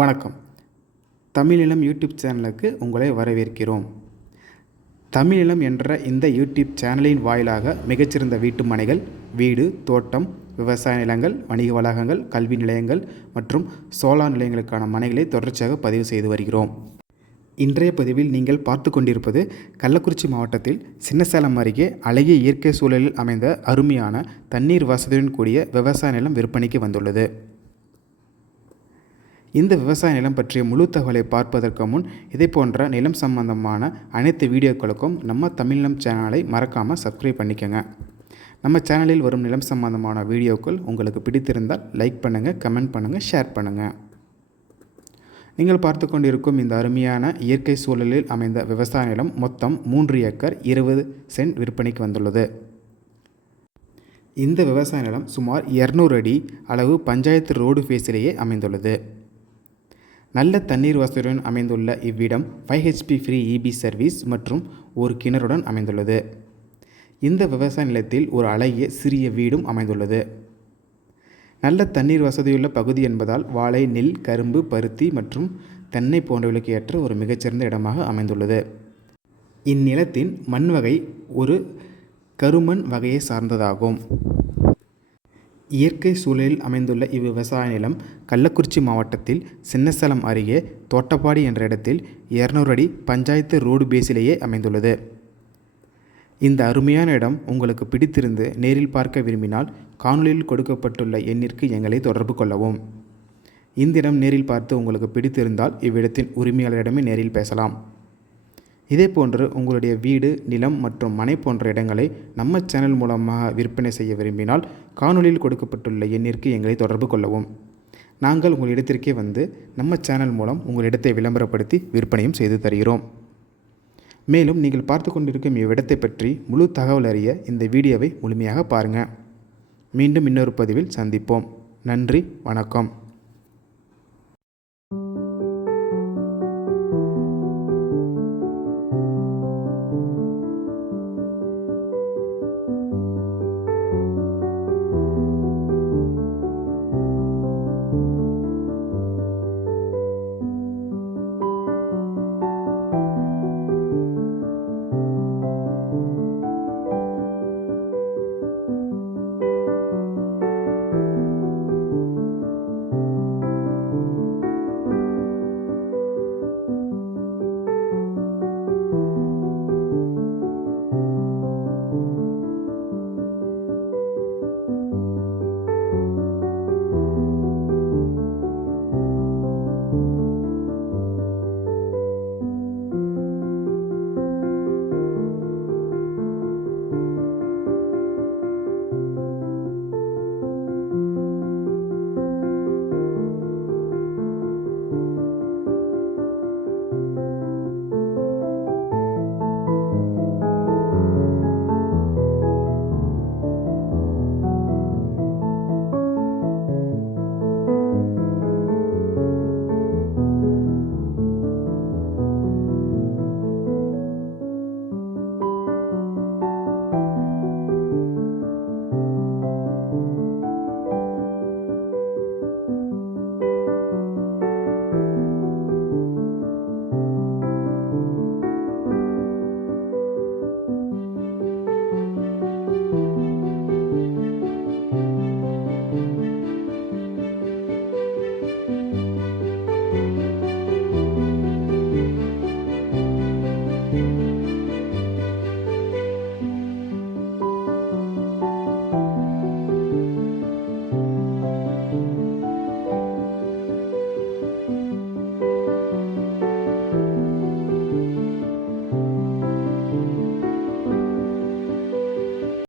வணக்கம். தமிழிலம் யூடியூப் சேனலுக்கு உங்களை வரவேற்கிறோம். தமிழிலம் என்ற இந்த யூடியூப் சேனலின் வாயிலாக மிகச்சிறந்த வீட்டு மனைகள், வீடு, தோட்டம், விவசாய நிலங்கள், வணிக வளாகங்கள், கல்வி நிலையங்கள் மற்றும் சோலார் நிலையங்களுக்கான மனைகளை தொடர்ச்சியாக பதிவு செய்து வருகிறோம். இன்றைய பதிவில் நீங்கள் பார்த்து கொண்டிருப்பது கள்ளக்குறிச்சி மாவட்டத்தில் சின்னசேலம் அருகே அழகிய இயற்கை சூழலில் அமைந்த அருமையான தண்ணீர் வசதியுடன் கூடிய விவசாய நிலம் விற்பனைக்கு வந்துள்ளது. இந்த விவசாய நிலம் பற்றிய முழு தகவலை பார்ப்பதற்கு முன் இதை போன்ற நிலம் சம்பந்தமான அனைத்து வீடியோக்களுக்கும் நம்ம தமிழ்நிலம் சேனலை மறக்காமல் சப்ஸ்கிரைப் பண்ணிக்கோங்க. நம்ம சேனலில் வரும் நிலம் சம்பந்தமான வீடியோக்கள் உங்களுக்கு பிடித்திருந்தால் லைக் பண்ணுங்கள், கமெண்ட் பண்ணுங்கள், ஷேர் பண்ணுங்கள். நீங்கள் பார்த்து கொண்டிருக்கும் இந்த அருமையான இயற்கை சூழலில் அமைந்த விவசாய நிலம் மொத்தம் 3 ஏக்கர் 20 சென்ட் விற்பனைக்கு வந்துள்ளது. இந்த விவசாய நிலம் சுமார் 200 அடி அளவு பஞ்சாயத்து ரோடு ஃபேஸிலேயே அமைந்துள்ளது. நல்ல தண்ணீர் வசதியுடன் அமைந்துள்ள இவ்விடம் 5 HP ஃப்ரீ EB சர்வீஸ் மற்றும் ஒரு கிணறுடன் அமைந்துள்ளது. இந்த விவசாய நிலத்தில் ஒரு அழகிய சிறிய வீடும் அமைந்துள்ளது. நல்ல தண்ணீர் வசதியுள்ள பகுதி என்பதால் வாழை, நெல், கரும்பு, பருத்தி மற்றும் தென்னை போன்றவர்களுக்கு ஏற்ற ஒரு மிகச்சிறந்த இடமாக அமைந்துள்ளது. இந்நிலத்தின் மண் வகை ஒரு கருமண் வகையை சார்ந்ததாகும். இயற்கை சூழலில் அமைந்துள்ள இவ்விவசாய நிலம் கள்ளக்குறிச்சி மாவட்டத்தில் சின்னசேலம் அருகே தோட்டப்பாடி என்ற இடத்தில் 200 அடி பஞ்சாயத்து ரோடு பேஸிலேயே அமைந்துள்ளது. இந்த அருமையான இடம் உங்களுக்கு பிடித்திருந்து நேரில் பார்க்க விரும்பினால் காணொலியில் கொடுக்கப்பட்டுள்ள எண்ணிற்கு எங்களை தொடர்பு கொள்ளவும். இந்த இடம் நேரில் பார்த்து உங்களுக்கு பிடித்திருந்தால் இவ்விடத்தின் உரிமையாளரிடமே நேரில் பேசலாம். இதேபோன்று உங்களுடைய வீடு, நிலம் மற்றும் மனை போன்ற இடங்களை நம்ம சேனல் மூலமாக விற்பனை செய்ய விரும்பினால் காணொலியில் கொடுக்கப்பட்டுள்ள எண்ணிற்கு எங்களை தொடர்பு கொள்ளவும். நாங்கள் உங்கள் இடத்திற்கே வந்து நம்ம சேனல் மூலம் உங்கள் இடத்தை விளம்பரப்படுத்தி விற்பனையும் செய்து தருகிறோம். மேலும் நீங்கள் பார்த்து கொண்டிருக்கும் இவ்விடத்தை பற்றி முழு தகவல் அறிய இந்த வீடியோவை முழுமையாக பாருங்கள். மீண்டும் இன்னொரு பதிவில் சந்திப்போம். நன்றி, வணக்கம்.